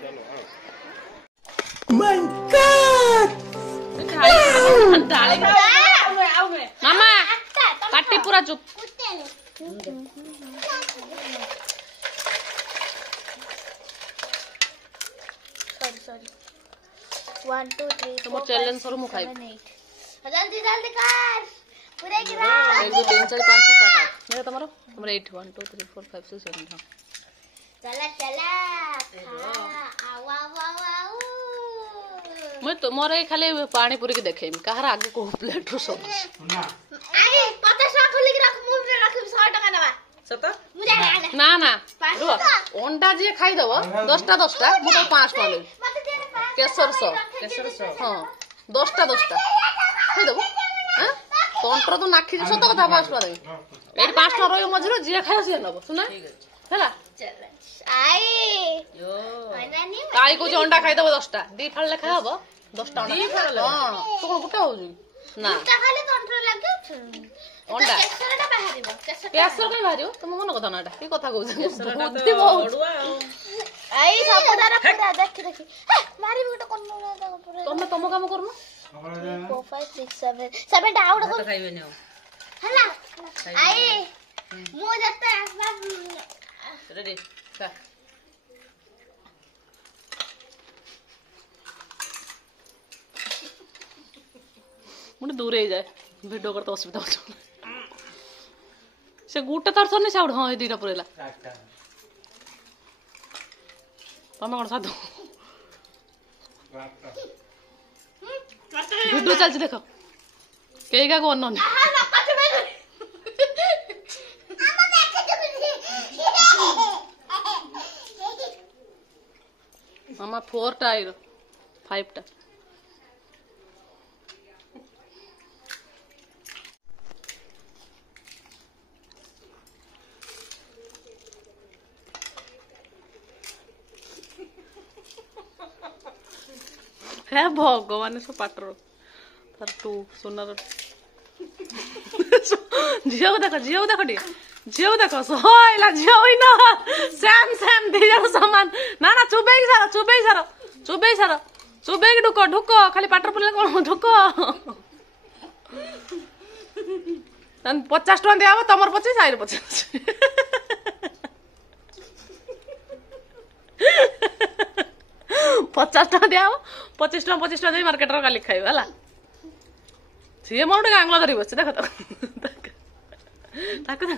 My God! Mama party पूरा चुप। Sorry 1 2 3 तुम चैलेंज करो मु खाई। जल्दी जल्दी कर पूरे गिरा 1 2 3 4 5 6 7 8 मेरा तुम्हारा 8 1 2 3 4 5 6 7 हां चला चला आव आव आव मैं तुम्हारे खाली पानी पूरी के देखे कहार आगे को प्लेट रो सब ना आई 50 टका खोली के रख मुंह में रख 100 टका देबा सत मुझे ना ना रुआ अंडा जे खाई दबो 10 टा मु तो 5 टका ले केसर सो हां 10 टा खाई दबो हां तंत्र तो नाखी सत कथा 5 टका दे एडी 5 टका रहियो मझरो जे खायो से नबो सुना हैला आई यो काई को अंडा खाई दबो 10 टा दी फाड़ ले खाय हबो 10 टा अंडा दी फाड़ ले हां तो कोन गुटा हो ना ता खाली कंट्रोल लागे अंडा केसरटा बाहरिबो केसर कई बाहरियो तुम मन कथा नाटा की कथा कहू बुद्धि बहुत आई सबदार पूरा देख मारी गुटा कोन तुम तुम काम करनो 4 5 6 7 7 टा आउट कर खाइबे न हला आई मु जते रेडी का मुझे दूर ही जाए वीडियो करते असुविधा हो से गुटे तार सर नहीं साउड हाँ दीटा पुरेला तमें कौन साधु वीडियो चलती देख कई क्या कौन न मामा 4 टा 5 टा है भगवान सब पाटर तार 2 सोनार झील देख टे झील देख सहला झील हुई ना सेम सेम दी जन समान ना ना चुबे सार ढुक ढुक खाली पाटर पड़े कौन ढुक 50 टका दिया तुम 25 आईर 50 50 टका दिया 25 टका दे मार्केट रो काली खाइबा हला सी मोर टे आंगला धरि बस देख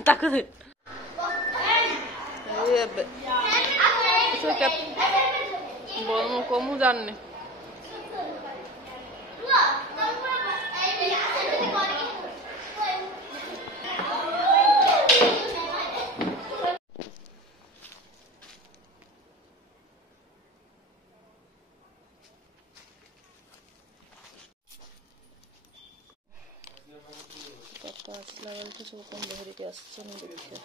ताक दे ये बे से क्या बोल को मु जानने पापा असला वाले तो सब कौन बहरी के आसचन देखिए